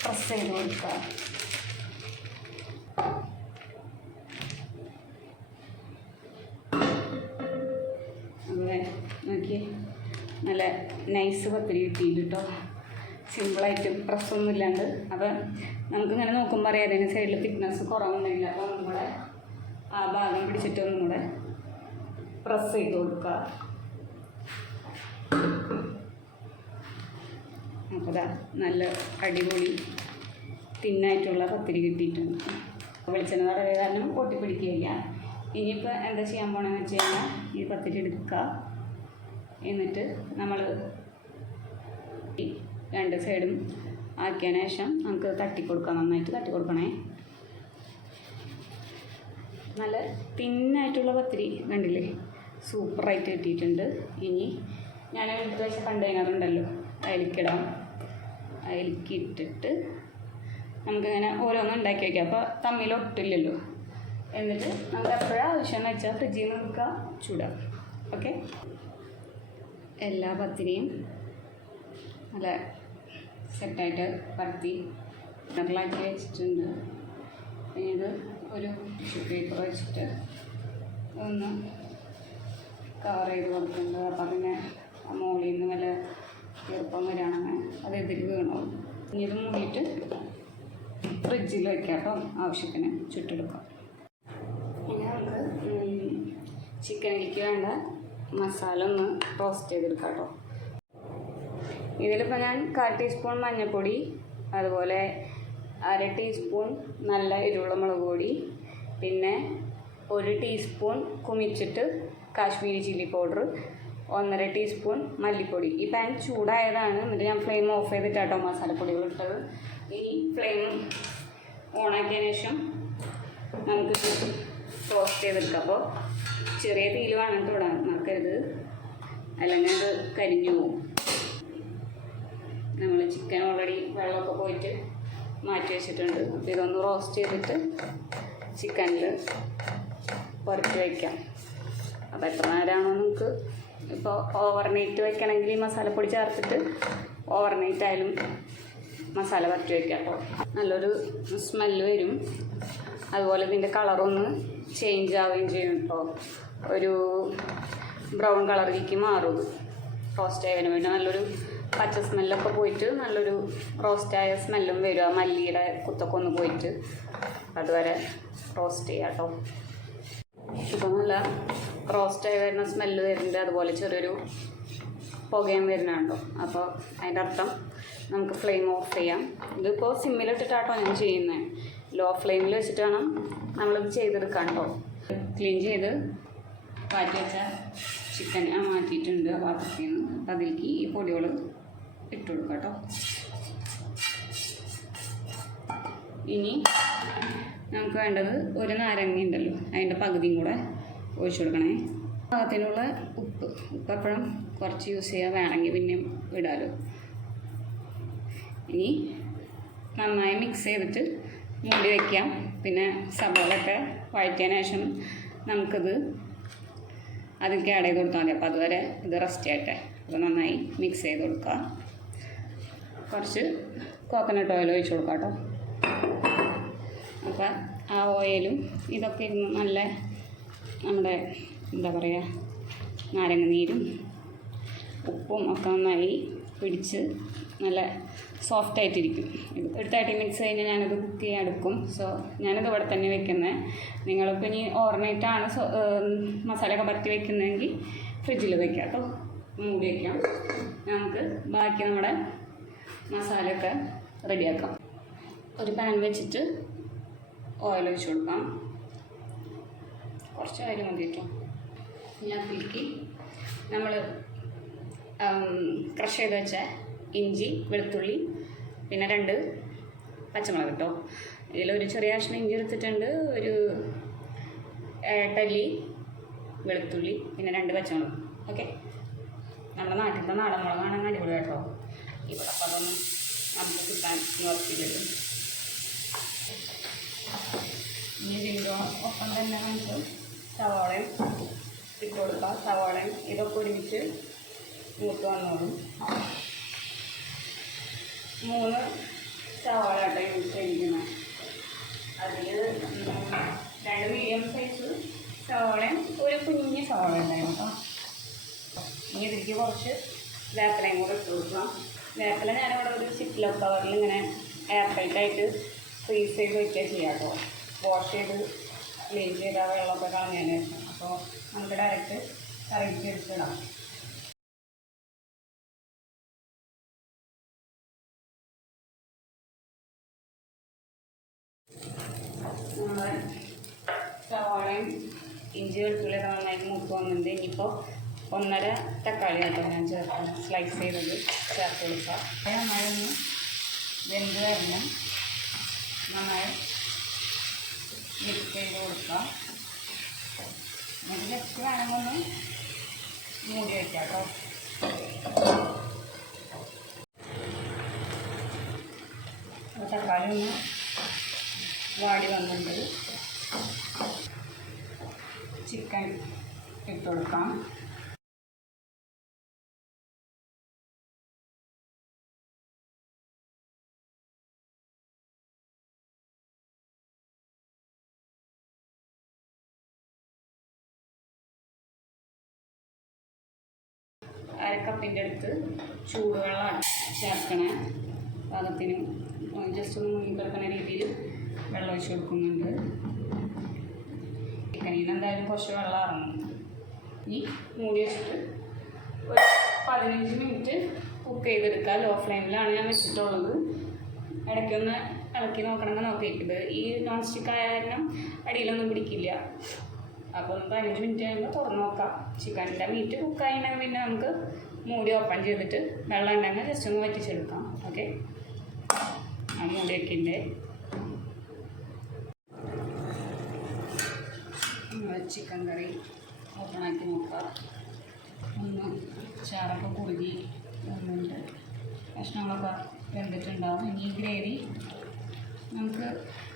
പ്രസ് ചെയ്ത് കൊടുക്കുക. അതുപോലെ നോക്കി നല്ല നൈസ് പത്തിരി കിട്ടിയിട്ട് കേട്ടോ. സിമ്പിളായിട്ട് പ്രസ്സൊന്നും ഇല്ലാണ്ട്. അപ്പോൾ നമുക്കിങ്ങനെ നോക്കുമ്പോൾ അറിയാം അതിന് സൈഡിൽ തിക്നെസ് കുറവൊന്നുമില്ല. അപ്പോൾ ഒന്നും കൂടെ ആ ഭാഗം പിടിച്ചിട്ട് ഒന്നും കൂടെ പ്രസ് ചെയ്ത് കൊടുക്കുക. അപ്പോൾ ഇതാ നല്ല അടിപൊളി തിന്നായിട്ടുള്ള പത്തിരി കിട്ടിയിട്ടുണ്ട്. വെളിച്ചെണ്ണ തടവേ കാരണം പൊട്ടിപ്പിടിക്കുകയില്ല. ഇനിയിപ്പോൾ എന്താ ചെയ്യാൻ പോകണമെന്ന് വെച്ച് കഴിഞ്ഞാൽ ഈ പത്തിരി എടുക്കുക. എന്നിട്ട് നമ്മൾ 2 സൈഡും ആക്കിയതിന് ശേഷം നമുക്ക് തട്ടിക്കൊടുക്കാം. നന്നായിട്ട് തട്ടിക്കൊടുക്കണേ. നല്ല തിന്നായിട്ടുള്ള പത്തിരി കണ്ടില്ലേ, സൂപ്പറായിട്ട് കിട്ടിയിട്ടുണ്ട്. ഇനി ഞാൻ എടുത്ത് വെച്ച കണ്ടെയ്നർ ഉണ്ടല്ലോ, അതിലേക്കിടാം. അതിലേക്ക് ഇട്ടിട്ട് നമുക്കിങ്ങനെ ഓരോന്നും ഉണ്ടാക്കി വയ്ക്കാം. അപ്പോൾ തമ്മിലൊട്ടില്ലല്ലോ. എന്നിട്ട് നമുക്ക് എപ്പോഴാണ് ആവശ്യം വെച്ചാൽ ഫ്രിഡ്ജിൽ നിന്ന് എടുക്കുക, ചൂടാം. ഓക്കെ, എല്ലാ പത്തിരിയും നല്ല സെറ്റായിട്ട് പരത്തി കിണറിലാക്കി വെച്ചിട്ടുണ്ട്. പിന്നെ ഇത് ഒരു ടിഷ്യൂ പേപ്പർ വെച്ചിട്ട് ഒന്ന് കവർ ചെയ്ത് കൊടുക്കുന്നുണ്ട്. അപ്പം പിന്നെ മുകളിൽ നിന്ന് വല്ല ചെറുപ്പം വരികയാണെങ്കിൽ അത് എതിര് വീണോ. ഇനി ഇത് മൂടിയിട്ട് ഫ്രിഡ്ജിൽ വയ്ക്കാം കേട്ടോ, ആവശ്യത്തിന് ചുട്ടെടുക്കാം. ഇനി നമുക്ക് ചിക്കനിലേക്ക് വേണ്ട മസാല ഒന്ന് റോസ്റ്റ് ചെയ്തെടുക്കാം കേട്ടോ. ഇതിലിപ്പോൾ ഞാൻ 1/4 ടീസ്പൂൺ മഞ്ഞൾപ്പൊടി, അതുപോലെ 1/2 ടീസ്പൂൺ നല്ല എരിവുള്ള മുളക് പൊടി, പിന്നെ 1 ടീസ്പൂൺ കുമിച്ചിട്ട് കാശ്മീരി ചില്ലി പൗഡർ, 1.5 ടീസ്പൂൺ മല്ലിപ്പൊടി. ഈ പാൻ ചൂടായതാണ്. എന്നിട്ട് ഞാൻ ഫ്ലെയിം ഓഫ് ചെയ്തിട്ടാട്ടോ മസാലപ്പൊടികൾ ഇട്ടത്. ഈ ഫ്ലെയിം ഓണാക്കിയതിന് ശേഷം നമുക്ക് റോസ്റ്റ് ചെയ്തെടുക്കാം. അപ്പോൾ ചെറിയ തീയിൽ വേണം തൊടാൻ, മറക്കരുത്, അല്ലെങ്കിൽ അത് കരിഞ്ഞു പോകും. നമ്മൾ ചിക്കൻ ഓൾറെഡി വെള്ളമൊക്കെ പോയിട്ട് മാറ്റി വെച്ചിട്ടുണ്ട്. അപ്പോൾ ഇതൊന്ന് റോസ്റ്റ് ചെയ്തിട്ട് ചിക്കനിൽ പുരട്ടി വയ്ക്കാം. അപ്പോൾ എത്ര നേരമാണോ നമുക്ക്, ഇപ്പോൾ ഓവർനൈറ്റ് വയ്ക്കണമെങ്കിൽ ഈ മസാലപ്പൊടി ചേർത്തിട്ട് ഓവർനൈറ്റ് ആയാലും മസാല പുരട്ടി വയ്ക്കാം കേട്ടോ. നല്ലൊരു സ്മെല്ല് വരും. അതുപോലെ ഇതിൻ്റെ കളറൊന്ന് ചേഞ്ച് ആവുകയും ചെയ്യും കേട്ടോ. ഒരു ബ്രൗൺ കളറിലേക്ക് മാറും റോസ്റ്റ് ആയതിന്. പിന്നെ നല്ലൊരു പച്ച സ്മെല്ലൊക്കെ പോയിട്ട് നല്ലൊരു റോസ്റ്റായ സ്മെല്ലും വരും. ആ മല്ലിയുടെ കുത്തൊക്കെ ഒന്ന് പോയിട്ട് അതുവരെ റോസ്റ്റ് ചെയ്യാം കേട്ടോ. ഇപ്പോൾ നല്ല റോസ്റ്റായി വരുന്ന സ്മെല്ല് വരുന്നുണ്ട്. അതുപോലെ ചെറിയൊരു പുകയും വരുന്നുണ്ടോ. അപ്പോൾ അതിൻ്റെ അർത്ഥം നമുക്ക് ഫ്ലെയിം ഓഫ് ചെയ്യാം. ഇതിപ്പോൾ സിമ്മിലിട്ടിട്ടാട്ടോ ഞാൻ ചെയ്യുന്നത്. ലോ ഫ്ലെയിമിൽ വെച്ചിട്ട് വേണം നമ്മളിത് ചെയ്തെടുക്കാൻ കേട്ടോ. ക്ലീൻ ചെയ്ത് മാറ്റി വെച്ച ചിക്കൻ മാറ്റിയിട്ടുണ്ട് ആ പാത്രത്തിൽ നിന്ന്. അപ്പോൾ അതിലേക്ക് ഈ പൊടികൾ ഇട്ട് കൊടുക്കാം കേട്ടോ. ഇനി നമുക്ക് വേണ്ടത് ഒരു നാരങ്ങ ഉണ്ടല്ലോ, അതിൻ്റെ പകുതിയും കൂടെ ഒഴിച്ചു കൊടുക്കണേ. പാകത്തിനുള്ള ഉപ്പ് എപ്പോഴും കുറച്ച് യൂസ് ചെയ്യുക, വേണമെങ്കിൽ പിന്നെയും ഇടാമല്ലോ. ഇനി നന്നായി മിക്സ് ചെയ്തിട്ട് മൂടി വയ്ക്കാം. പിന്നെ സബോളൊക്കെ വഴറ്റിയതിന് ശേഷം നമുക്കിത് അതിലേക്ക് ആഡ് ചെയ്ത് കൊടുത്താൽ മതി. അപ്പോൾ അതുവരെ ഇത് റെസ്റ്റ് ചെയ്യട്ടെ. അപ്പോൾ നന്നായി മിക്സ് ചെയ്ത് കൊടുക്കുക. കുറച്ച് കോക്കനട്ട് ഓയിൽ ഒഴിച്ച് കൊടുക്കാം കേട്ടോ. അപ്പോൾ ആ ഓയിലും ഇതൊക്കെ ഇരുന്ന് നല്ല നമ്മുടെ എന്താ പറയുക നാരങ്ങ നീരും ഉപ്പും ഒക്കെ നന്നായി പിടിച്ച് നല്ല സോഫ്റ്റായിട്ടിരിക്കും. ഇത് ഒരു 30 മിനിറ്റ്സ് കഴിഞ്ഞ് ഞാനത് കുക്ക് ചെയ്യാൻ എടുക്കും. സോ ഞാനത് ഇവിടെ തന്നെ വെക്കുന്നത്. നിങ്ങളിപ്പോൾ ഇനി ഓവർനൈറ്റാണ് മസാലയൊക്കെ പരത്തി വെക്കുന്നതെങ്കിൽ ഫ്രിഡ്ജിൽ വയ്ക്കാം കേട്ടോ, മൂടി വയ്ക്കാം. നമുക്ക് ബാക്കി നമ്മുടെ മസാലയൊക്കെ റെഡിയാക്കാം. ഒരു പാൻ വെച്ചിട്ട് ഓയിൽ ഒഴിച്ച് കൊടുക്കാം. കുറച്ച് ഓയിൽ മതി കേട്ടോ. ഇതിനകത്തേക്ക് നമ്മൾ ക്രഷ് ചെയ്ത് വെച്ച ഇഞ്ചി, വെളുത്തുള്ളി, പിന്നെ 2 പച്ചമുളക് കേട്ടോ. ഇതിലൊരു ചെറിയ കഷ്ണം ഇഞ്ചി എടുത്തിട്ടുണ്ട്, ഒരു 8 അല്ലി വെളുത്തുള്ളി, പിന്നെ 2 പച്ചമുളക്. ഓക്കെ, നമ്മുടെ നാട്ടിലത്തെ നാടൻ മുളകാണെങ്കിൽ അടിപൊളി കേട്ടോ. ഇവിടെ അപ്പോൾ അതൊന്നും നമുക്ക് കിട്ടാൻ ഉറപ്പില്ലല്ലോ. ഇനി ഇതിൻ്റെ ഒപ്പം തന്നെ നമുക്ക് സവാളയും ഇട്ട് കൊടുക്കാം. സവാളയും ഇതൊക്കെ ഒരുമിച്ച് മൂത്ത് വന്നോളും. 3 സവാള കേട്ടോ യൂസ് ചെയ്തിരിക്കുന്നത്. അതിൽ 2 മീഡിയം സൈസ് സവാളയും ഒരു കുഞ്ഞ് സവാള ഉണ്ടായിരുന്നു കേട്ടോ. ഇനി ഇതിലേക്ക് കുറച്ച് വേപ്പിലയും കൂടെ ഇട്ട് കൊടുക്കാം. വേപ്പില ഞാനിവിടെ ഒരു സിപ്ലോ കവറിൽ ഇങ്ങനെ എയർ ടൈറ്റായിട്ട് ഫ്രീസ് ചെയ്ത് വയ്ക്കുക ചെയ്യാം കേട്ടോ. വാഷ് ചെയ്ത് ക്ലീൻ ചെയ്ത വെള്ളമൊക്കെ കളഞ്ഞതിന് ശേഷം. അപ്പോൾ നമുക്ക് ഡയറക്റ്റ് കറിക്ക് എടുത്തിടാം. നമ്മൾ സവാളയും ഇഞ്ചി വെളുത്തുള്ളിയൊക്കെ നന്നായിട്ട് മൂത്ത് വന്നിട്ടുണ്ട്. ഇനിയിപ്പോൾ 1.5 തക്കാളി കേട്ടോ ഞാൻ ചേർക്കാം, സ്ലൈസ് ചെയ്തത് ചേർത്ത് കൊടുക്കുക. നന്നായി ഒന്ന് വെന്ത് വരണം. നന്നായി മിക്സ് ചെയ്ത് കൊടുക്കുക. എന്നിട്ട് ജസ്റ്റ് വേണമെന്ന് മൂടി വയ്ക്കാം കേട്ടോ. തക്കാളി ഒന്ന് വാടി വന്നിട്ടുണ്ട്. ചിക്കൻ ഇട്ട് കൊടുക്കാം. അരക്കപ്പിൻ്റെ അടുത്ത് ചൂടുവെള്ളമാണ് ചേർക്കണേ. പാകത്തിന് ജസ്റ്റ് ഒന്ന് മുങ്ങിക്കിടക്കുന്ന രീതിയിൽ വെള്ളം ഒഴിച്ച് കൊടുക്കുന്നുണ്ട്. ചിക്കനിൽ നിന്ന് എന്തായാലും കുറച്ച് വെള്ളം ഇറങ്ങും. ഇനി മൂടി വെച്ചിട്ട് ഒരു 15 മിനിറ്റ് കുക്ക് ചെയ്തെടുക്കുക. ലോ ഫ്ലെയിമിലാണ് ഞാൻ വെച്ചിട്ടുള്ളത്. ഇടയ്ക്കൊന്ന് ഇളക്കി നോക്കണമെങ്കിൽ നോക്കിയിട്ടുണ്ട്. ഈ നോൺ സ്റ്റിക്ക് ആയ കാരണം അടിയിലൊന്നും പിടിക്കില്ല. അപ്പോൾ 15 മിനിറ്റ് കഴിയുമ്പോൾ തുറന്ന് നോക്കാം. ചിക്കനിൻ്റെ മീറ്റ് കുക്കായിട്ടുണ്ടെങ്കിൽ പിന്നെ നമുക്ക് മൂടി ഓപ്പൺ ചെയ്തിട്ട് വെള്ളം ഉണ്ടെങ്കിൽ ജസ്റ്റ് ഒന്ന് വറ്റിച്ചെടുക്കാം. ഓക്കെ, ആ മൂടി വയ്ക്കണ്ടേ. ചിക്കൻ കറി ഓപ്പണാക്കി നോക്കാം. ഒന്ന് ചാറൊക്കെ കുറുകി വന്നിട്ട് കഷ്ണങ്ങളൊക്കെ വെന്തിട്ടുണ്ടാവും. ഇനി ഈ ഗ്രേവി നമുക്ക്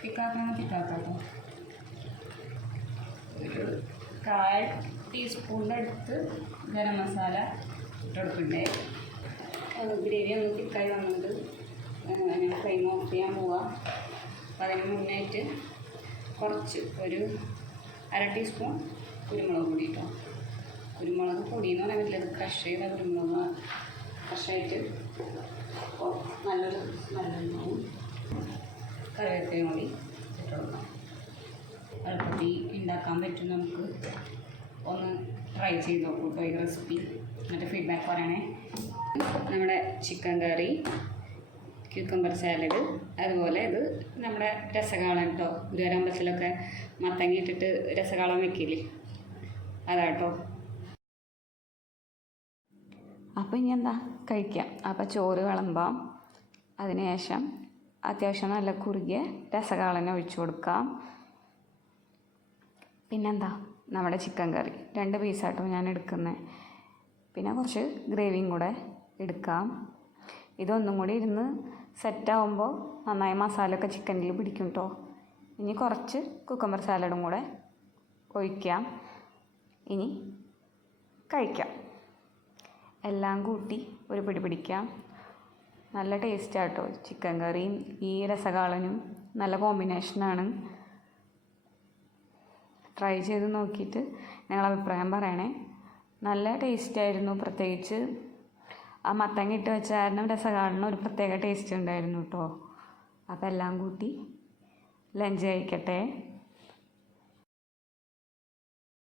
തിക്കാക്കാം. ഒരു 1/4 ടീസ്പൂണിൻ്റെ അടുത്ത് ഗരം മസാല ഇട്ടെടുക്കണ്ടേ. ഗ്രേവി ഒന്ന് തിക്കായി വന്നത് ഞാൻ ഫ്ലെയിം ഓഫ് ചെയ്യാൻ പോവാം. അപ്പം അതിന് മുന്നായിട്ട് കുറച്ച് ഒരു 1/2 ടീസ്പൂൺ കുരുമുളക് പൊടി കേട്ടോ. കുരുമുളക് പൊടി എന്ന് പറയാൻ പറ്റില്ല, അത് ക്രഷ് ചെയ്ത കുരുമുളക് ക്രഷായിട്ട് അപ്പോൾ നല്ലൊരു സ്മെല്ലുണ്ടാവും. കറിവേപ്പിലയും കൂടി ഇട്ട് കൊടുക്കാം. എളുപ്പത്തിൽ ഉണ്ടാക്കാൻ പറ്റും. നമുക്ക് ഒന്ന് ട്രൈ ചെയ്ത് നോക്കൂ കേട്ടോ ഈ റെസിപ്പി, എന്നിട്ട് ഫീഡ്ബാക്ക് പറയണേ. നമ്മുടെ ചിക്കൻ കറി, ക്യൂക്കമ്പർ സാലഡ്, അതുപോലെ ഇത് നമ്മുടെ രസകാളം കേട്ടോ. ഗുരുവായൂരമ്പലത്തിലൊക്കെ മത്തങ്ങ ഇട്ടിട്ട് രസകാളം വെക്കില്ലേ, അതാട്ടോ. അപ്പോൾ ഇനി എന്താ കഴിക്കാം. അപ്പോൾ ചോറ് വിളമ്പാം. അതിനുശേഷം അത്യാവശ്യം നല്ല കുറുകിയ രസകാളനെ ഒഴിച്ചു കൊടുക്കാം. പിന്നെന്താ നമ്മുടെ ചിക്കൻ കറി 2 പീസാട്ടോ ഞാൻ എടുക്കുന്നത്. പിന്നെ കുറച്ച് ഗ്രേവിയും കൂടെ എടുക്കാം. ഇതൊന്നും കൂടി ഇരുന്ന് സെറ്റാവുമ്പോൾ നന്നായി മസാലയൊക്കെ ചിക്കനിൽ പിടിക്കും കേട്ടോ. ഇനി കുറച്ച് കുക്കമ്പർ സാലഡും കൂടെ ഒഴിക്കാം. ഇനി കഴിക്കാം. എല്ലാം കൂട്ടി ഒരു പിടി പിടിക്കാം. നല്ല ടേസ്റ്റാട്ടോ. ചിക്കൻ കറിയും ഈ രസകാളനും നല്ല കോമ്പിനേഷനാണ്. ട്രൈ ചെയ്ത് നോക്കിയിട്ട് നിങ്ങളുടെ അഭിപ്രായം പറയണേ. നല്ല ടേസ്റ്റായിരുന്നു. പ്രത്യേകിച്ച് ആ മത്തങ്ങ ഇട്ട് വെച്ച കാരണം രസകാളന് ഒരു പ്രത്യേക ടേസ്റ്റ് ഉണ്ടായിരുന്നു കേട്ടോ. അപ്പോൾ എല്ലാം കൂട്ടി ലഞ്ച് കഴിക്കട്ടെ.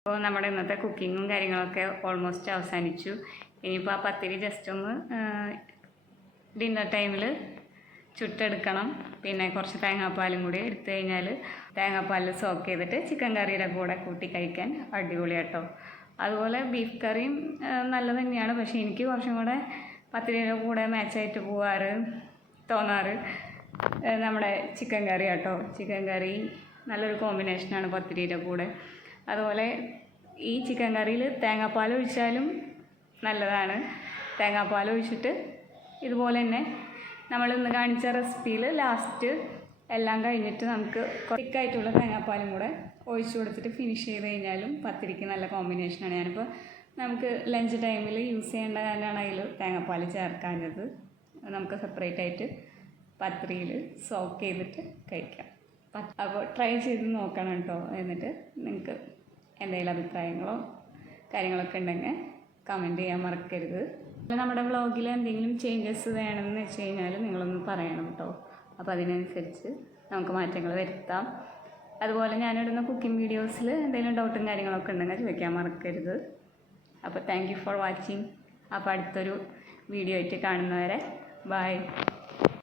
അപ്പോൾ നമ്മുടെ ഇന്നത്തെ കുക്കിങ്ങും കാര്യങ്ങളൊക്കെ ഓൾമോസ്റ്റ് അവസാനിച്ചു. ഇനിയിപ്പോൾ ആ പത്തിരി ജസ്റ്റ് ഒന്ന് ഡിന്നർ ടൈമിൽ ചുട്ടെടുക്കണം. പിന്നെ കുറച്ച് തേങ്ങാപ്പാലും കൂടി എടുത്തു കഴിഞ്ഞാൽ തേങ്ങാപ്പാലിൽ സോക്ക് ചെയ്തിട്ട് ചിക്കൻ കറിയുടെ കൂടെ കൂട്ടി കഴിക്കാൻ അടിപൊളിയാട്ടോ. അതുപോലെ ബീഫ് കറിയും നല്ലത് തന്നെയാണ്. പക്ഷേ എനിക്ക് കുറച്ചും കൂടെ പത്തിരിയുടെ കൂടെ മാച്ചായിട്ട് തോന്നാറ് നമ്മുടെ ചിക്കൻ കറി കേട്ടോ. ചിക്കൻ കറി നല്ലൊരു കോമ്പിനേഷനാണ് പത്തിരിയുടെ കൂടെ. അതുപോലെ ഈ ചിക്കൻ കറിയിൽ തേങ്ങാപ്പാൽ ഒഴിച്ചാലും നല്ലതാണ്. തേങ്ങാപ്പാൽ ഒഴിച്ചിട്ട് ഇതുപോലെ തന്നെ നമ്മൾ ഇന്ന് കാണിച്ച റെസിപ്പിയിൽ ലാസ്റ്റ് എല്ലാം കഴിഞ്ഞിട്ട് നമുക്ക് തിക്കായിട്ടുള്ള തേങ്ങാപ്പാലും കൂടെ ഒഴിച്ചു കൊടുത്തിട്ട് ഫിനിഷ് ചെയ്ത് കഴിഞ്ഞാലും പത്തിരിക്ക് നല്ല കോമ്പിനേഷനാണ്. ഞാനിപ്പോൾ നമുക്ക് ലഞ്ച് ടൈമിൽ യൂസ് ചെയ്യേണ്ട കാരണമാണ് അതിൽ തേങ്ങാപ്പാൽ ചേർക്കാഞ്ഞത്. നമുക്ക് സെപ്പറേറ്റ് ആയിട്ട് പത്തിരിയിൽ സോക്ക് ചെയ്തിട്ട് കഴിക്കാം. അപ്പോൾ ട്രൈ ചെയ്ത് നോക്കണം കേട്ടോ. എന്നിട്ട് നിങ്ങൾക്ക് എന്തെങ്കിലും അഭിപ്രായങ്ങളോ കാര്യങ്ങളൊക്കെ ഉണ്ടെങ്കിൽ കമൻറ്റ് ചെയ്യാൻ മറക്കരുത്. നമ്മുടെ വ്ളോഗിൽ എന്തെങ്കിലും ചേഞ്ചസ് വേണമെന്ന് വെച്ച് കഴിഞ്ഞാൽ നിങ്ങളൊന്ന് പറയണം കേട്ടോ. അപ്പോൾ അതിനനുസരിച്ച് നമുക്ക് മാറ്റങ്ങൾ വരുത്താം. അതുപോലെ ഞാനിടുന്ന കുക്കിംഗ് വീഡിയോസിൽ എന്തെങ്കിലും ഡൗട്ടും കാര്യങ്ങളൊക്കെ ഉണ്ടെങ്കിൽ ചോദിക്കാൻ മറക്കരുത്. അപ്പോൾ താങ്ക് യു ഫോർ വാച്ചിങ്. അപ്പോൾ അടുത്തൊരു വീഡിയോ ആയിട്ട് കാണുന്നവരെ ബൈ.